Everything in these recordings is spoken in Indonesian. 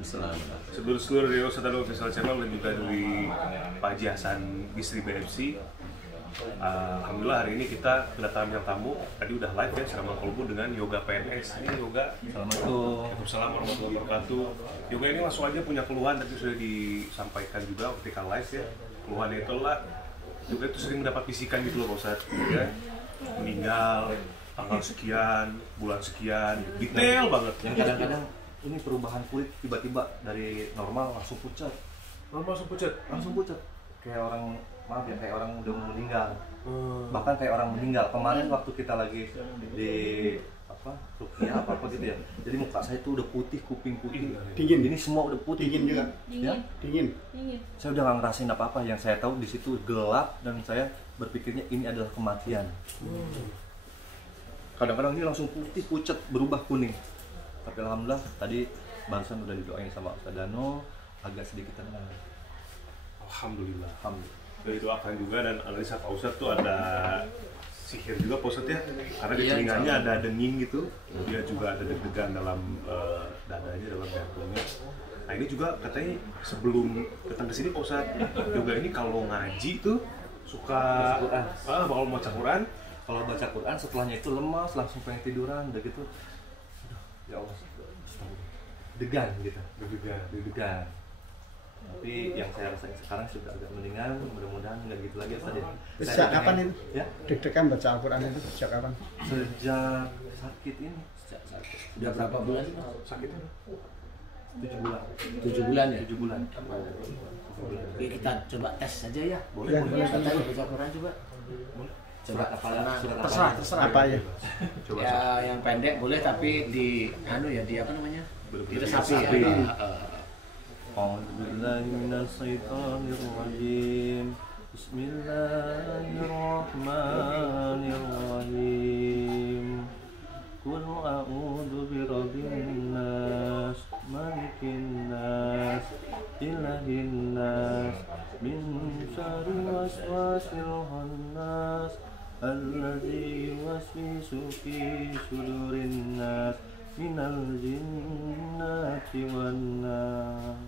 Sedulur-sedulur dari Ustadz Official Channel dan juga dari Pak Haji Hasan Bisri BFC. Alhamdulillah hari ini kita kedatangan yang tamu. Tadi udah live ya ceramah kolbu dengan Yoga PNS. Ini Yoga. Assalamualaikum. Waalaikumsalam warahmatullahi wabarakatuh. Yoga ini langsung aja punya keluhan, tadi sudah disampaikan juga ketika live ya. Keluhannya itulah Yoga itu sering mendapat bisikan gitu loh Pak Ustadz, ya. Meninggal tanggal sekian, bulan sekian, detail banget. Yang kadang-kadang ini perubahan kulit tiba-tiba dari normal langsung pucat. Langsung pucat. Langsung pucat. Kayak orang, maaf ya, kayak orang udah mau meninggal. Bahkan kayak orang meninggal. Kemarin waktu kita lagi di Rukiah apa gitu ya. Jadi muka saya tuh udah putih, kuping putih. Dingin. Ini semua udah putih. Dingin juga. Ya? Dingin. Saya udah nggak ngerasain apa-apa. Yang saya tahu di situ gelap dan saya berpikirnya ini adalah kematian. Kadang-kadang ini langsung putih, pucat, berubah kuning. Tapi alhamdulillah tadi barusan udah didoain sama Ustaz Dano, agak sedikit tenang. Alhamdulillah. Alhamdulillah. Sudah didoakan juga dan analisa Pak Ustadz tuh ada sihir juga Pak Ustadz ya, karena di telinganya ada denging gitu, dia juga ada deg-degan dalam dadanya, dalam jantungnya. Nah ini juga katanya sebelum datang ke sini Pak Ustadz, Yoga ini kalau ngaji tuh suka kalau mau baca Quran, Kalau baca Quran setelahnya itu lemas, langsung pengen tiduran, udah gitu. Aduh, ya Allah, degan gitu, deg-degan. Tapi yang saya rasain sekarang sudah agak mendingan, mudah-mudahan nggak gitu lagi Ustaz ya. Sejak kapan itu? Ya? Deg-degan baca Al-Quran itu sejak kapan? Sejak sakit ini, sejak sakit. Udah berapa bulan? sakitnya 7 bulan. 7 bulan ya? 7 bulan. Oke, kita coba tes saja ya. boleh, Ya, boleh. Kita baca Quran coba. Coba karena terserah. Apa ya? Coba Ya yang pendek boleh tapi di di apa namanya? Diresapi ya. A'udzubillahi minasyaitonirrajim. Bismillahirrahmanirrahim. Qul a'udzu birabbin nas, malikin nas, ilahin nas, min syarri waswasil khannas, alladzi yuwaswisu fi sudurin nas, minal jinnati wan nas.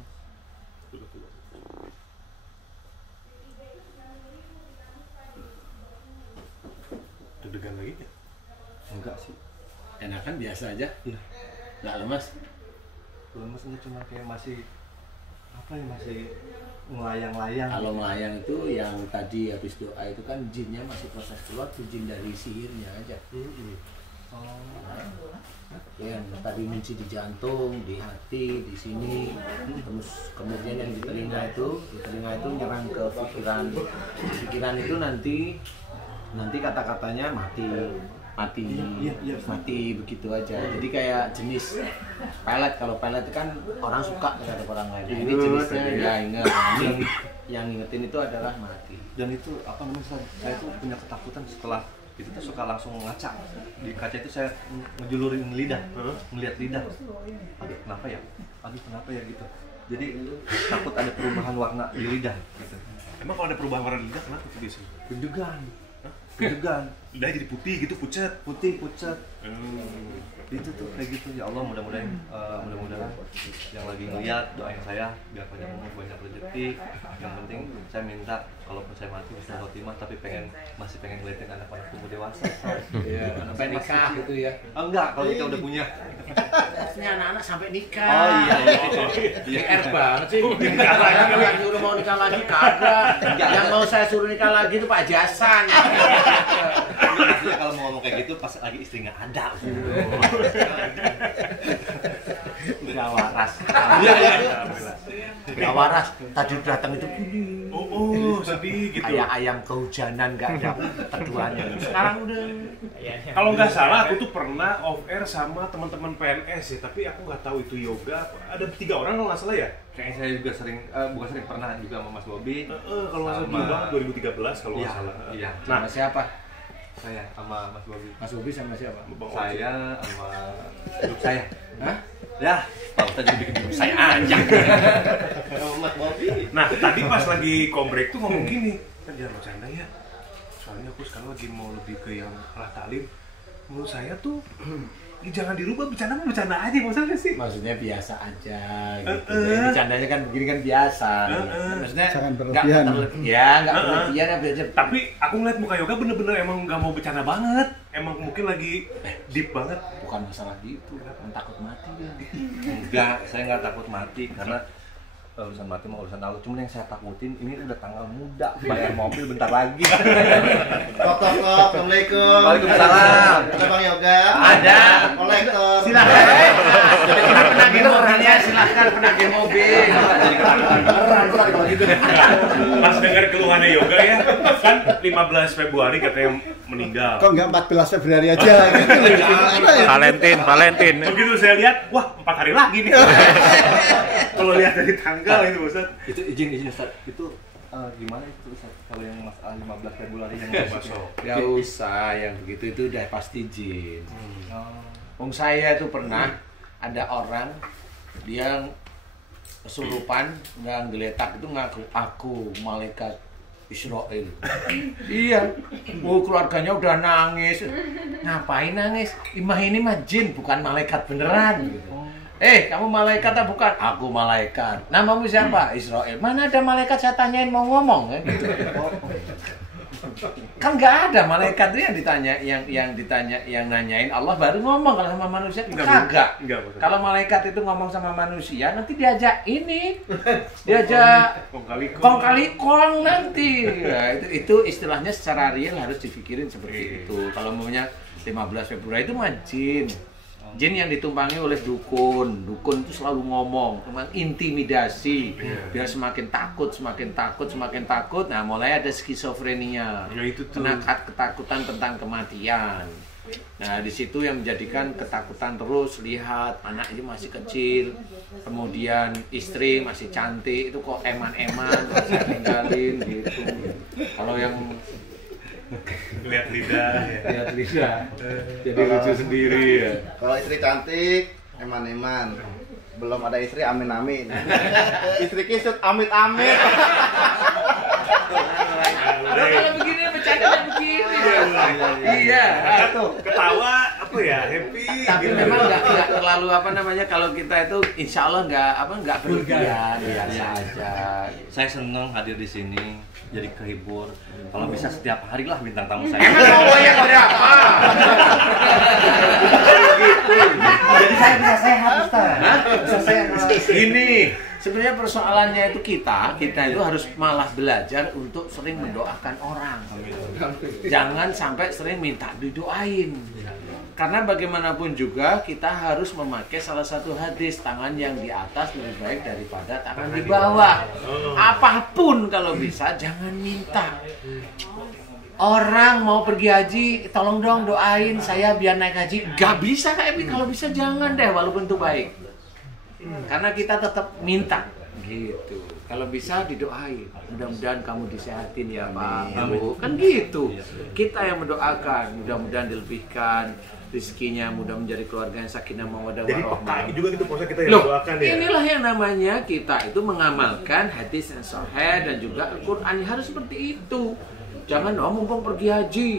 Deg-degan lagi ya? Enggak sih. Enakan biasa aja. Iya. Nggak lemas. Lemes ini cuma kayak masih masih melayang-layang. Kalau melayang itu yang tadi habis doa itu kan jinnya masih proses keluar tuh, jin dari sihirnya aja. Yang tadi menci di jantung, di hati, di sini, terus kemudian yang di telinga itu nyerang ke pikiran itu nanti kata-katanya mati begitu aja. Jadi kayak jenis pelet. Kalau pelet itu kan orang suka terhadap orang lain. Nah, ini jenisnya ya ingat. Yang ngingetin itu adalah mati. Dan itu apa namanya, saya tuh punya ketakutan setelah itu tuh suka langsung ngaca di kaca itu, saya ngejulurin lidah, melihat lidah. Aduh kenapa ya gitu. Jadi takut ada perubahan warna di lidah gitu. Emang kalau ada perubahan warna lidah kenapa tuh biasanya? Deg-degan. Lidah jadi putih gitu, pucat. Itu tuh kayak gitu. Ya Allah, mudah-mudahan yang lagi ngeliat doain saya biar banyak umur, banyak rezeki. Yang penting saya minta kalaupun saya mati bisa khotimah, tapi masih pengen ngeliatin anak-anak tumbuh dewasa. Iya, sampai nikah gitu ya. Enggak, kalau kita udah punya. Ini anak-anak sampai nikah. Oh iya. PR banget sih. Saya nggak suruh mau nikah lagi, kagak. Yang mau saya suruh nikah lagi itu Pak Jasan. Maksudnya kalau mau ngomong kayak gitu pas lagi istri nggak ada. Udah waras. Nggak waras. Tadi datang itu gini. Sedih gitu. Kayak ayam kehujanan nggak ada keduanya. Sekarang udah. Kalau nggak salah aku tuh pernah off air sama teman-teman PNS ya, tapi aku nggak tahu itu Yoga. Ada 3 orang kalau nggak salah ya. Kayaknya saya juga bukan sering, pernah juga sama Mas Bobi. Kalau nggak salah 2013 kalau nggak salah. Iya. Sama siapa? Saya sama Mas Bobi. Mas Bobi sama siapa? Saya sama grup saya. Hah? Ya, Pak Ustadz jadi bikin grup saya aja. Mas Bobi. Nah, tadi pas lagi kombrek tuh ngomong gini, kan jangan bercanda ya. Soalnya aku sekarang lagi mau lebih ke yang arah taklim. Menurut saya tuh jangan dirubah, bercanda aja, maksudnya sih. Maksudnya biasa aja gitu. Jadi candanya kan begini kan biasa. Maksudnya Jangan nggak berlebihan. nggak berlebihan ya belajar. Tapi aku ngeliat muka Yoga bener-bener emang nggak mau bercanda banget. Emang mungkin lagi deep banget. Bukan masalah gitu, takut mati dia. Enggak, saya nggak takut mati karena urusan mati mah urusan Allah. Cuman yang saya takutin ini udah tanggal muda, bayar mobil bentar lagi. Tok, assalamualaikum. Waalaikumsalam. Ada Bang Yoga? Ada. Kolektor. Silakan. Ini penagih mobilnya, silakan penagih mobil. Pas dengar keluhannya Yoga ya, kan 15 Februari katanya meninggal. Kok nggak 14 Februari aja gitu loh. Gimana ya? Valentine. Begitu saya lihat, wah 4 hari lagi nih. Kalau lihat dari tanggal itu Ustaz. Itu izin Ustaz. Itu gimana itu Ustaz? Kalau yang masalah 15 Februari yang masuk. Gak usah yang begitu itu udah pasti jin. Wong saya itu pernah ada orang dia kesurupan nggak geletak itu ngaku aku malaikat Israel. Iya, keluarganya udah nangis. Ngapain nangis? Imah ini mah jin bukan malaikat beneran. Gitu. Kamu malaikat atau bukan? Aku malaikat. Namamu siapa? Israel. Mana ada malaikat saya tanyain mau ngomong kan? Gitu. Kan nggak ada malaikat itu yang ditanya yang nanyain Allah baru ngomong. Kalau sama manusia kagak. Kalau malaikat itu ngomong sama manusia nanti diajak kong kali kong nanti. Nah, itu istilahnya secara real harus dipikirin seperti itu. Kalau maunya 15 Februari itu mah jin. Jin yang ditumpangi oleh dukun itu selalu ngomong, intimidasi, biar semakin takut. Nah, mulai ada skizofrenia, kena ketakutan tentang kematian. Nah, di situ yang menjadikan ketakutan terus, lihat anaknya masih kecil, kemudian istri masih cantik, itu kok eman-eman, saya tinggalin gitu. Kalau yang Lihat lidah ya. jadi lucu sendiri ya. Kalau istri cantik, eman-eman. Belum ada istri, amin-amin. Istri kisut, amit-amit. Kalau begini bercandanya begini. Iya, tuh. Ketawa apa ya, happy. Tapi memang nggak terlalu kalau kita itu insya Allah nggak berlebihan, biasa aja. Saya senang hadir di sini, jadi kehibur. Kalau bisa setiap hari lah bintang tamu saya. Emang mau yang berapa? Jadi saya bisa sehat, Ustaz. Bisa sehat. Gini, sebenarnya persoalannya itu kita itu harus malah belajar untuk sering mendoakan orang. Jangan sampai sering minta didoain. Karena bagaimanapun juga kita harus memakai salah satu hadis, tangan yang di atas lebih baik daripada tangan di bawah. Apapun kalau bisa jangan minta. Orang mau pergi haji, tolong dong doain saya biar naik haji. Gak bisa kayak kalau bisa jangan deh walaupun itu baik. Karena kita tetap minta gitu. Kalau bisa didoain, mudah-mudahan kamu disehatin ya Pak, Bu. Kan gitu. Kita yang mendoakan, mudah-mudahan dilebihkan rezekinya, mudah menjadi keluarga yang sakinah mawaddah warahmah. Jadi juga gitu proses kita yang mendoakan ya. Inilah yang namanya kita itu mengamalkan hadis yang sahih dan juga Al-Qur'an harus seperti itu. Jangan mumpung pergi haji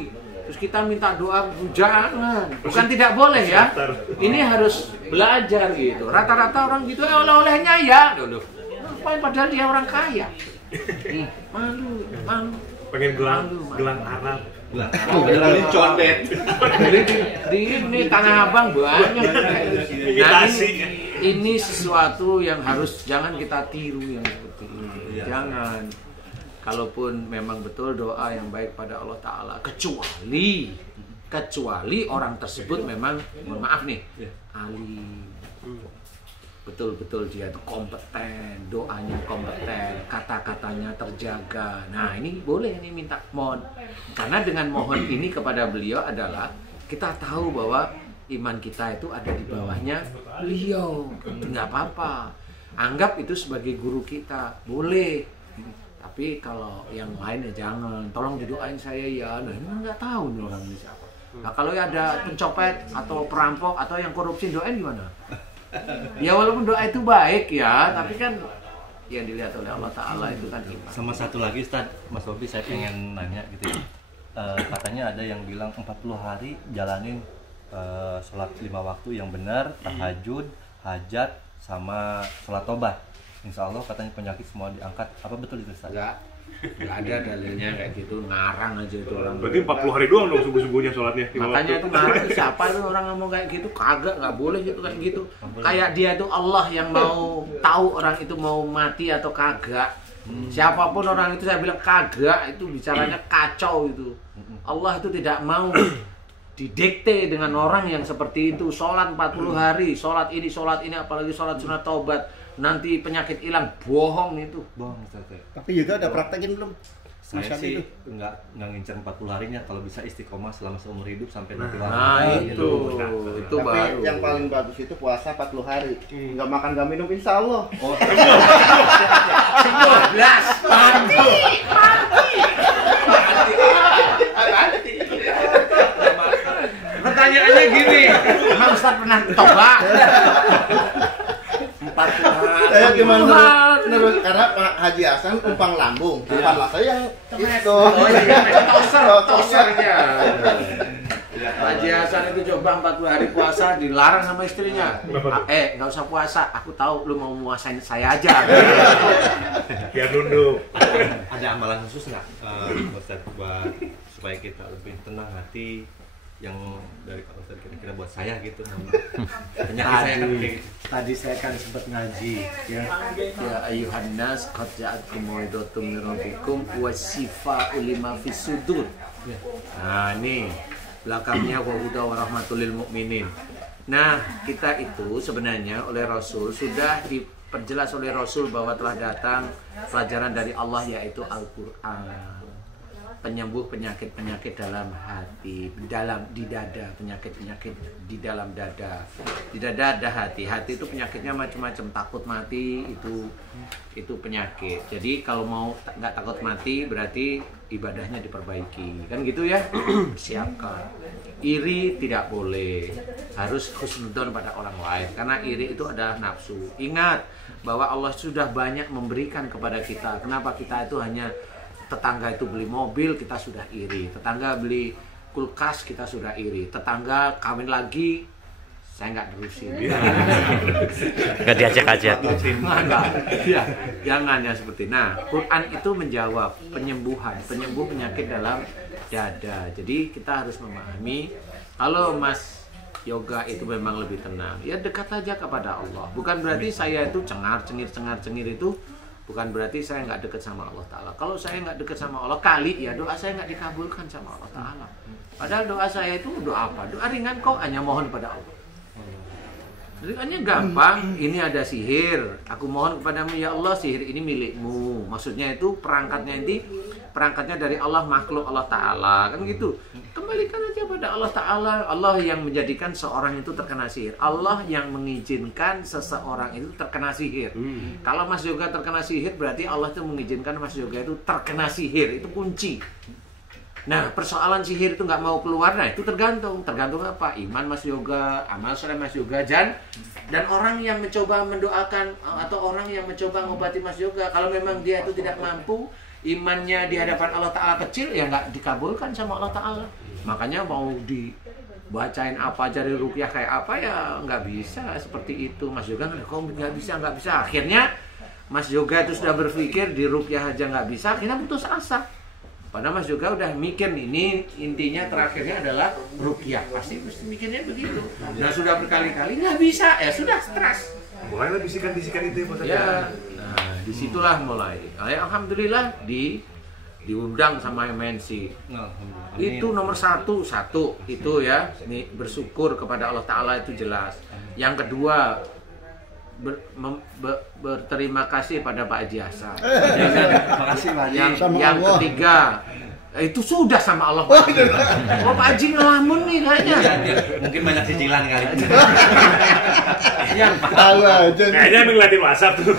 terus kita minta doa, jangan. Bukan tidak boleh ya. Ini harus belajar gitu. Rata-rata orang gitu oleh-olehnya ya. Ngapain padahal dia orang kaya. Malu. Pengen gelang Arab. Ini condet. Di ini Tanah Abang banyak. Imitasi. Ini sesuatu yang harus jangan kita tiru yang seperti ini. Jangan. Kalaupun memang betul doa yang baik pada Allah Ta'ala, kecuali orang tersebut memang, mohon maaf nih, alim, betul-betul dia itu kompeten, doanya kompeten, kata-katanya terjaga. Nah ini boleh ini minta mohon, karena dengan mohon ini kepada beliau adalah kita tahu bahwa iman kita itu ada di bawahnya beliau, nggak apa-apa, anggap itu sebagai guru kita, boleh. Tapi kalau yang lain ya jangan, tolong didoain saya ya. Nah ini nggak tahu nih orang ini siapa. Nah kalau ada pencopet atau perampok atau yang korupsi doain gimana? Ya walaupun doa itu baik ya, tapi kan yang dilihat oleh Allah Ta'ala itu kan iman. Sama satu lagi Ustaz, Mas Bobi saya pengen nanya gitu ya. Katanya ada yang bilang 40 hari jalanin sholat 5 waktu yang benar, tahajud, hajat, sama sholat tobat. Insya Allah katanya penyakit semua diangkat. Apa betul itu Ustaz? Nggak ada dalilnya kayak gitu, ngarang aja itu orang. Berarti 40 hari doang dong subuh-subuhnya sholatnya. Makanya itu ngarang, siapa itu orang ngomong kayak gitu? Kagak, nggak boleh gitu kayak gitu. Kayak dia itu Allah yang mau tahu orang itu mau mati atau kagak. Siapapun orang itu saya bilang kagak, itu bicaranya kacau itu. Allah itu tidak mau didikte dengan orang yang seperti itu. Sholat 40 hari, sholat ini, apalagi sholat sunat taubat. Nanti penyakit hilang, bohong itu. Bohong Ustaz. Tapi juga ada praktekin belum? Saya sih nggak ngincer 40 harinya, kalau bisa istiqomah selama seumur hidup sampai nanti Nah itu Tapi baru. yang paling bagus itu puasa 40 hari. Nggak makan, nggak minum, insya Allah. Oh, 12 mati. Pertanyaannya gini, emang Ustaz pernah coba? 40 hari. Saya cuma terus karena Pak Haji Hasan umpang lambung, bukan lah saya yang itu. Oh iya, tosernya. Haji Hasan itu coba 40 hari puasa, dilarang sama istrinya. Nggak usah puasa, aku tahu lu mau muasain saya aja. Biar nunduk. ada amalan khusus nggak Ustaz buat supaya kita lebih tenang hati, yang dari Pak Ustaz kira-kira buat saya gitu? Penyakit saya kan kayak gitu. Tadi saya kan sempat ngaji ya ayuhan nas qad ja'akum mau'izatum min rabbikum wa shifaa'un lima fis sudur. Nah ini belakangnya wa huda wa rahmatul lil mukminin. Nah kita itu sebenarnya oleh Rasul sudah diperjelas oleh Rasul bahwa telah datang pelajaran dari Allah yaitu Al-Quran, penyembuh penyakit-penyakit dalam hati, di dada, penyakit-penyakit di dalam dada. Di dada ada hati. Hati itu penyakitnya macam-macam. Takut mati itu penyakit. Jadi kalau mau nggak takut mati berarti ibadahnya diperbaiki. Kan gitu ya? Siapkan. Iri tidak boleh. Harus husnudzon pada orang lain karena iri itu adalah nafsu. Ingat bahwa Allah sudah banyak memberikan kepada kita. Kenapa kita itu hanya tetangga itu beli mobil, kita sudah iri. Tetangga beli kulkas, kita sudah iri. Tetangga kawin lagi, saya nggak terusin. Nggak diajak-ajak. Ya, jangan ya seperti. Nah, Quran itu menjawab penyembuh penyakit dalam dada. Jadi kita harus memahami kalau Mas Yoga itu memang lebih tenang, ya dekat aja kepada Allah. Bukan berarti saya itu cengar-cengir itu bukan berarti saya nggak dekat sama Allah Ta'ala. Kalau saya nggak dekat sama Allah, kali ya doa saya nggak dikabulkan sama Allah Ta'ala. Padahal doa saya itu doa apa? Doa ringan kok, hanya mohon kepada Allah. Doanya gampang, ini ada sihir, aku mohon kepadamu ya Allah, sihir ini milikmu. Maksudnya itu perangkatnya dari Allah, makhluk Allah Ta'ala, kan gitu. Kembalikan aja pada Allah Ta'ala. Allah yang menjadikan seorang itu terkena sihir, Allah yang mengizinkan seseorang itu terkena sihir. Kalau Mas Yoga terkena sihir, berarti Allah itu mengizinkan Mas Yoga itu terkena sihir. Itu kunci. Nah, persoalan sihir itu nggak mau keluar, nah itu tergantung apa? Iman Mas Yoga, amal soleh Mas Yoga, dan orang yang mencoba mendoakan atau orang yang mencoba ngobati Mas Yoga, kalau memang dia itu tidak mampu, imannya di hadapan Allah Ta'ala kecil, ya nggak dikabulkan sama Allah Ta'ala. Makanya mau dibacain apa, cari ruqyah kayak apa, ya nggak bisa seperti itu. Mas Yoga kok nggak bisa. Akhirnya Mas Yoga itu sudah berpikir di ruqyah aja nggak bisa, akhirnya putus asa. Padahal Mas Yoga udah mikir ini intinya terakhirnya adalah ruqyah, pasti mikirnya begitu. Nah sudah berkali-kali nggak bisa, ya sudah stres. Mulailah bisikan-bisikan itu ya Pak Ustaz. Ya, nah disitulah mulai. Alhamdulillah diundang sama MNC. Itu nomor satu itu ya. Ini bersyukur kepada Allah Ta'ala itu jelas. Yang kedua berterima kasih pada Pak Haji Hasan. Yang ketiga itu sudah sama Allah. Pak Haji ngelamun nih kayaknya. Mungkin banyak cicilan kali. Kayaknya ngeliatin WhatsApp tuh.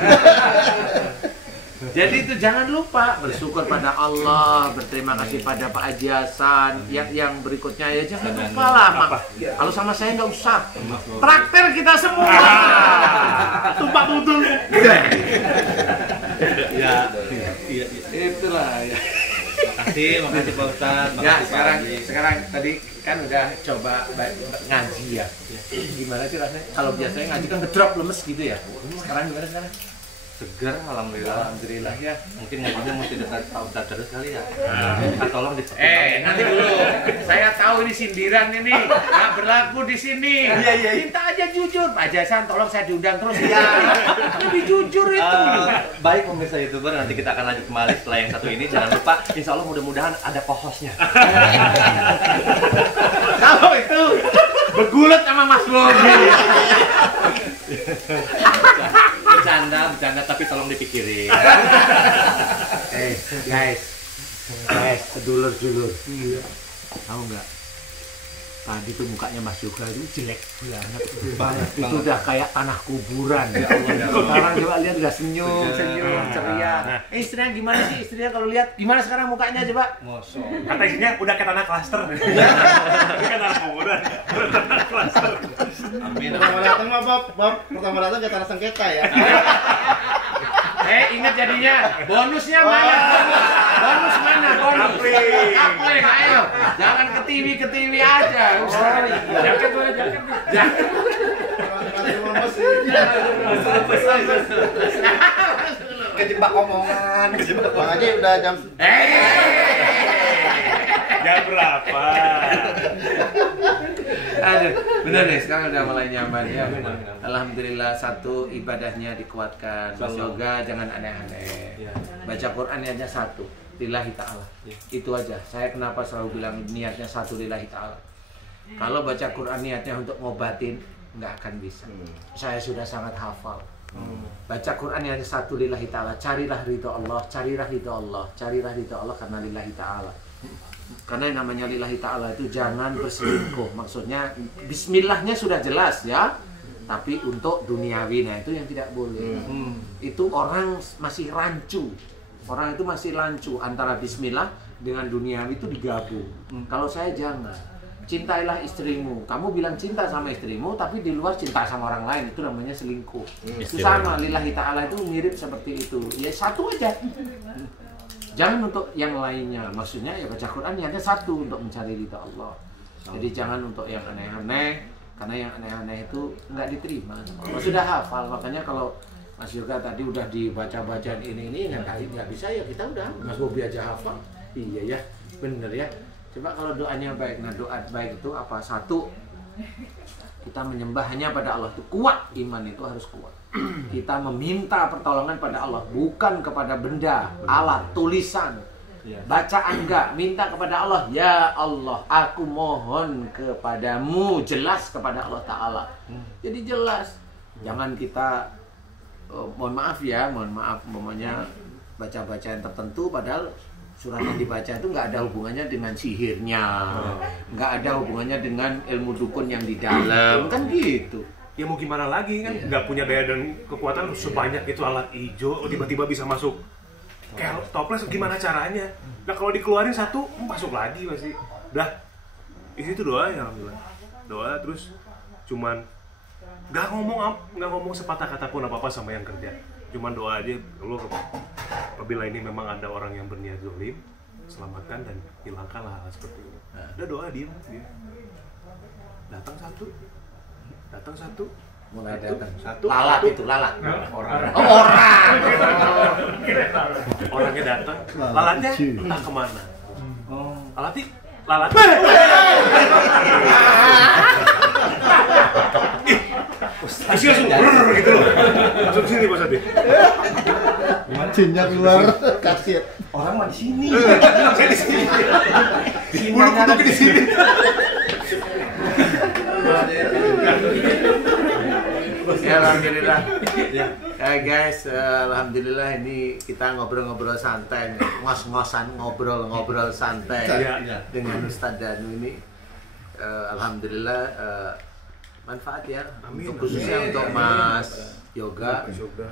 Jadi itu jangan lupa bersyukur pada Allah, berterima kasih pada Pak Haji Hasan. Yang berikutnya ya jangan lupa lah, kalau sama saya nggak usah. Traktir kita semua. Tumpah tutul. Ya, Itulah ya. Makasih Pak Ustadz. Ya, Makasih, Pak sekarang tadi kan udah coba ngaji ya. Gimana sih rasanya? Kalau biasanya ngaji kan ngedrop lemes gitu ya. Sekarang gimana sekarang? Segar, alhamdulillah. Alhamdulillah ya. Mungkin ngajinya mesti dekat Pak Ustadz terus kali ya. Tolong Nanti dulu. Saya tahu ini sindiran ini. Nggak berlaku di sini. Iya. Minta aja jujur. Pak Jasan, tolong saya diundang terus ya. Lebih jujur itu. Baik pemirsa YouTuber, nanti kita akan lanjut kembali setelah yang satu ini. Jangan lupa, insya Allah mudah-mudahan ada co-hostnya. Kalau itu bergulat sama Mas Bobi. Bercanda, tapi tolong dipikirin. Guys, sedulur. Tahu nggak? Tadi tuh mukanya Mas Yoga itu jelek banget. Itu udah kayak tanah kuburan. Ya Allah. Sekarang coba lihat udah senyum, ceria. Istrinya gimana sih? Istrinya kalau lihat gimana sekarang mukanya coba? Mosok. Kata istrinya udah kayak tanah klaster. Ini kan tanah kuburan, udah tanah klaster. Amin. Pertama datang mah Bob, pertama datang ke tanah sengketa ya. Ingat jadinya bonusnya mana? Bonus mana? Kapling, ayo. Jangan ke TV aja. Jaket. Kejebak omongan. Bang Haji udah jam. Jam berapa? Aduh, bener nih, sekarang udah mulai nyaman ya. Alhamdulillah, satu ibadahnya dikuatkan. Mas Yoga jangan aneh-aneh. Baca Quran aja satu, lillahi ta'ala. Itu aja. Saya kenapa selalu bilang niatnya satu lillahi ta'ala. Kalau baca Quran niatnya untuk ngobatin, nggak akan bisa. Saya sudah sangat hafal. Baca Quran yang satu lillahi ta'ala. Carilah ridho Allah, carilah ridho Allah, carilah ridho Allah karena lillahi ta'ala. Karena yang namanya lillahi ta'ala itu jangan berselingkuh. Maksudnya bismillahnya sudah jelas ya, tapi untuk duniawi, nah itu yang tidak boleh. Itu orang masih rancu. Orang itu masih rancu antara bismillah dengan duniawi itu digabung. Kalau saya jangan. Cintailah istrimu. Kamu bilang cinta sama istrimu, tapi di luar cinta sama orang lain, itu namanya selingkuh. Itu sama, lillahi ta'ala itu mirip seperti itu. Ya satu aja. Jangan untuk yang lainnya. Maksudnya ya baca Quran hanya satu, untuk mencari ridha Allah. Jadi jangan untuk yang aneh-aneh, karena yang aneh-aneh itu nggak diterima. Kalau sudah hafal, makanya kalau Mas Yoga tadi udah dibaca-bacaan ini yang kali nggak bisa ya kita udah Mas Bobi aja hafal. Iya ya, bener ya. Coba kalau doanya baik, nah doa baik itu apa? Satu, kita menyembah hanya pada Allah, itu kuat, iman itu harus kuat. Kita meminta pertolongan pada Allah, bukan kepada benda, alat, tulisan, bacaan enggak, minta kepada Allah. Ya Allah, aku mohon kepadamu, jelas kepada Allah Ta'ala. Jadi jelas, jangan kita mohon maaf, umpamanya baca-bacaan tertentu padahal surat yang dibaca itu nggak ada hubungannya dengan sihirnya, nggak ada hubungannya dengan ilmu dukun yang di dalam, kan gitu. Ya mau gimana lagi kan, nggak punya daya dan kekuatan sebanyak itu alat hijau, tiba-tiba bisa masuk kayak toples, gimana caranya? Nah kalau dikeluarin satu, masuk lagi pasti. Dah, itu doa ya alhamdulillah. Doa terus cuman nggak ngomong sepatah kata pun apa sama yang kerja. Cuman doa aja, Allah apabila ini memang ada orang yang berniat zalim, selamatkan dan hilangkanlah hal seperti ini. Udah doa dia. Datang satu. Mulai datang. Satu. Lalat itu, lalat. Orang. Orang. Orangnya datang. Lalatnya entah kemana. Lalat. Isi langsung gitu loh. Langsung sini Pak Sati. Jinnya keluar kasir. Orang mah di sini. Saya di sini. Bulu kuduk di sini. Ya alhamdulillah. Ya guys, alhamdulillah ini kita ngobrol-ngobrol santai, ngos-ngosan ngobrol santai dengan Ustadz Danu ini. Alhamdulillah manfaat ya. Amin. Khususnya untuk Mas yoga.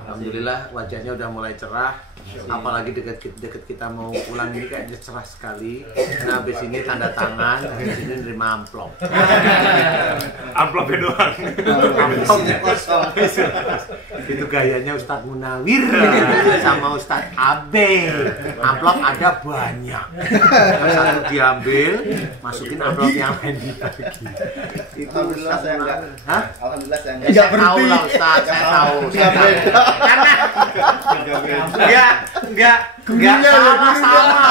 Alhamdulillah wajahnya udah mulai cerah. Apalagi deket kita mau pulang ini kayaknya cerah sekali. Nah habis ini tanda tangan, habis ini nerima amplop. Amplopnya doang. Isinya kosong. Itu gayanya Ustadz Munawir sama Ustadz Abe. Amplop ada banyak. Yang satu diambil, masukin amplop yang lain dibagi. Itu Alhamdulillah saya enggak. Hah? Alhamdulillah saya Ya, saya tahu lah Ustadz, saya tahu. Karena enggak sama.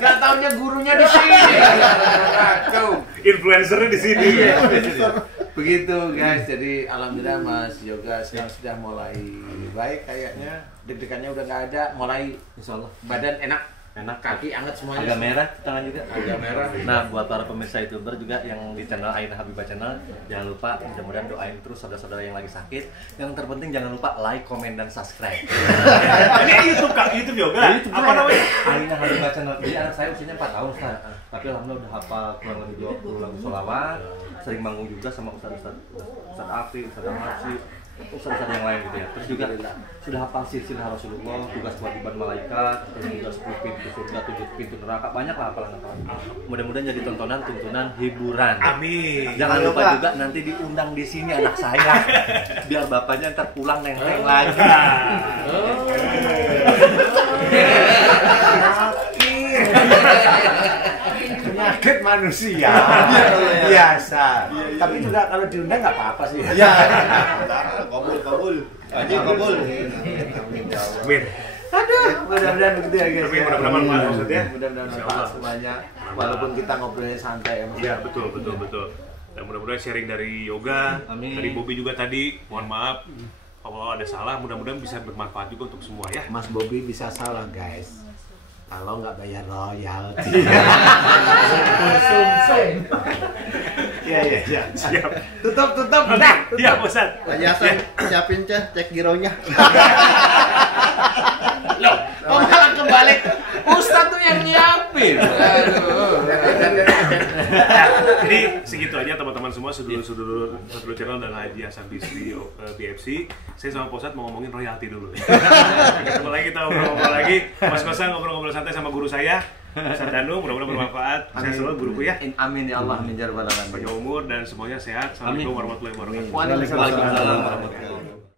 Enggak taunya gurunya di sini. Influencernya di sini. Begitu guys, jadi alhamdulillah Mas Yoga sekarang sudah mulai baik kayaknya, deg-degannya udah nggak ada, mulai Insya Allah badan enak, kaki anget semuanya. agak merah tangan juga. Agak merah. Nah buat para pemirsa YouTuber juga yang di channel Aina Habibah Channel, jangan lupa mudah-mudahan doain terus saudara-saudara yang lagi sakit. Yang terpenting jangan lupa like, komen, dan subscribe. Ini YouTube yoga. Apa namanya? Aina Habibah Channel. Jadi anak saya usianya 4 tahun Ustaz. Tapi alhamdulillah udah hafal kurang lebih 20 lagu sholawat. Sering manggung juga sama Ustaz Afi, Ustaz Amarsi, Ustaz yang lain gitu ya. Terus juga sudah hafal silsilah Rasulullah, tugas kewajiban malaikat, terus juga 10 pintu surga, 7 pintu neraka, banyak lah hafalan-hafalan. Mudah-mudahan jadi tuntunan hiburan. Amin. Jangan lupa juga nanti diundang di sini anak saya, biar bapaknya ntar pulang neng-neng lagi. Penyakit manusia biasa. Tapi juga kalau diundang nggak apa-apa sih. Ya. Kabul. Aja kabul. Amin. Aduh, mudah-mudahan begitu ya guys. Amin, mudah-mudahan manfaat maksudnya. Mudah-mudahan manfaat semuanya. Walaupun kita ngobrolnya santai ya Mas. Iya, betul. Dan mudah-mudahan sharing dari yoga, Amin. dari Bobby juga tadi. Mohon maaf kalau ada salah, mudah-mudahan bisa bermanfaat juga untuk semua ya. Mas Bobby bisa salah guys. Kalau nggak bayar royalti. Iya. Siap. Tutup. Iya, Ustaz. Ya, siapin cek gironya. Loh, kok malah kebalik? Ustadz tuh yang nyiapin. Jadi segitu aja teman-teman semua, sedulur channel dan Haji Hasan Bisri BFC. Saya sama Posat mau ngomongin royalti dulu. Ketemu lagi, kita ngobrol lagi. Mas Kosa ngobrol-ngobrol santai sama guru saya, Ustaz Danu. Mudah-mudahan bermanfaat. Saya selalu guruku ya. Amin ya Allah, amin ya rabbal alamin. Panjang umur dan semuanya sehat. Assalamualaikum warahmatullahi wabarakatuh. Waalaikumsalam warahmatullahi wabarakatuh.